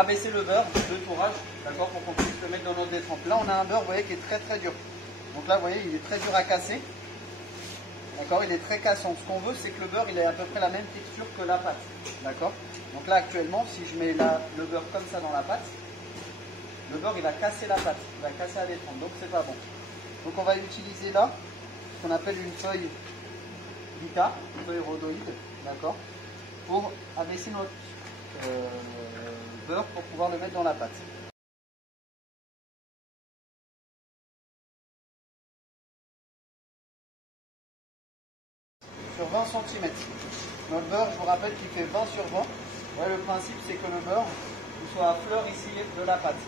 abaisser le beurre de tourage, d'accord, pour qu'on puisse le mettre dans notre détrempe. Là, on a un beurre, vous voyez, qui est très dur. Donc là, vous voyez, il est très dur à casser. D'accord, il est très cassant. Ce qu'on veut, c'est que le beurre, il ait à peu près la même texture que la pâte. D'accord. Donc là, actuellement, si je mets le beurre comme ça dans la pâte, le beurre, il va casser la pâte, il va casser la détrempe. Donc, c'est pas bon. Donc, on va utiliser là ce qu'on appelle une feuille Vita, une feuille rhodoïde, d'accord, pour abaisser notre beurre pour pouvoir le mettre dans la pâte. Sur 20 cm. Notre beurre, je vous rappelle qu'il fait 20 sur 20. Ouais, le principe, c'est que le beurre il soit à fleur ici de la pâte.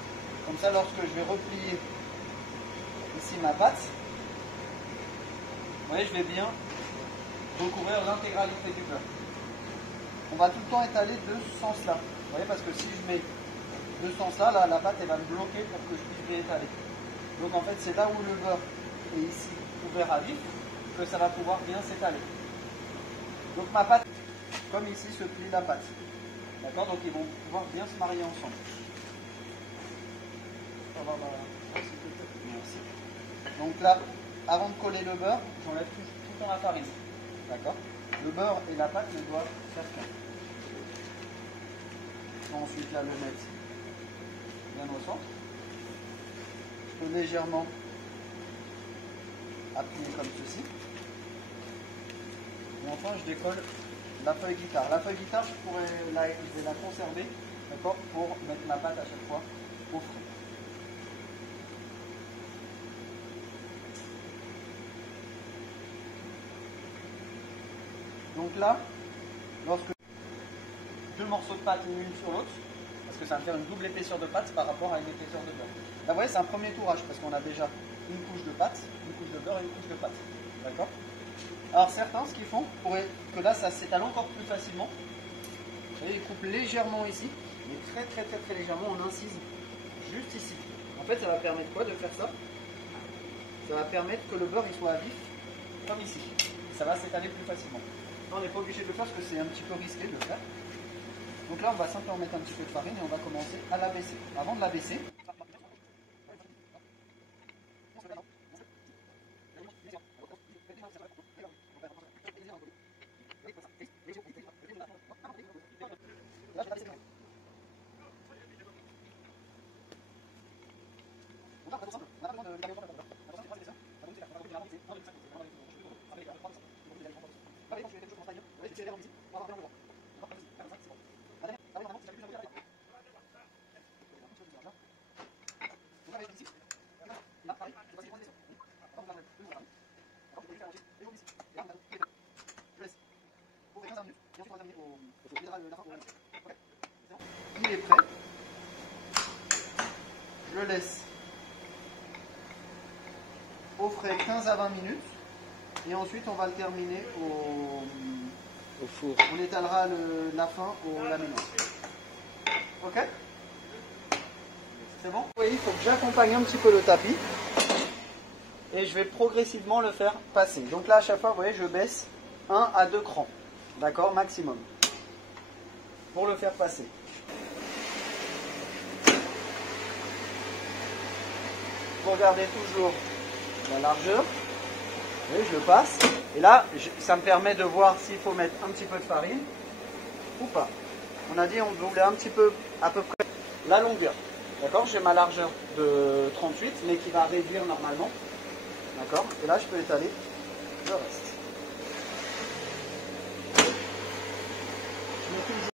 Comme ça, lorsque je vais replier ici ma pâte, vous voyez, je vais bien recouvrir l'intégralité du beurre. On va tout le temps étaler de ce sens-là. Vous voyez, parce que si je mets de ce sens-là, la pâte elle va me bloquer pour que je puisse bien étaler. Donc en fait, c'est là où le beurre est ici ouvert à vif que ça va pouvoir bien s'étaler. Donc ma pâte, comme ici se plie la pâte. D'accord, donc ils vont pouvoir bien se marier ensemble. Donc là, avant de coller le beurre, j'enlève tout le temps la farine. D'accord. Le beurre et la pâte ne doivent faire qu'un. Ensuite là, le mettre bien au centre. Je peux légèrement appuyer comme ceci. Et enfin, je décolle la feuille guitare. La feuille guitare, je vais la conserver, d'accord, pour mettre ma pâte à chaque fois au frais. Donc là, lorsque deux morceaux de pâte l'une sur l'autre, parce que ça va me faire une double épaisseur de pâte par rapport à une épaisseur de beurre. Là, vous voyez, c'est un premier tourage, parce qu'on a déjà une couche de pâte, une couche de beurre et une couche de pâte. D'accord. Alors certains, ce qu'ils font, pour que là, ça s'étale encore plus facilement, vous voyez, ils coupent légèrement ici, mais très légèrement, on incise juste ici. En fait, ça va permettre quoi de faire ça? Ça va permettre que le beurre il soit à vif, comme ici. Ça va s'étaler plus facilement. Là, on n'est pas obligé de le faire parce que c'est un petit peu risqué de le faire. Donc là, on va simplement mettre un petit peu de farine et on va commencer à l'abaisser. Avant de l'abaisser, il est prêt. Je le laisse au frais 15 à 20 minutes et ensuite on va le terminer au four. On étalera la fin au laminat. Ok? C'est bon? Vous voyez, il faut que j'accompagne un petit peu le tapis et je vais progressivement le faire passer. Donc là, à chaque fois, vous voyez, je baisse 1 à 2 crans. D'accord? Maximum. Pour le faire passer. Vous regardez toujours la largeur. Vous voyez, je le passe. Et là, ça me permet de voir s'il faut mettre un petit peu de farine ou pas. On a dit on voulait un petit peu, à peu près, la longueur. D'accord? J'ai ma largeur de 38, mais qui va réduire normalement. D'accord? Et là, je peux étaler le reste. Je mets toujours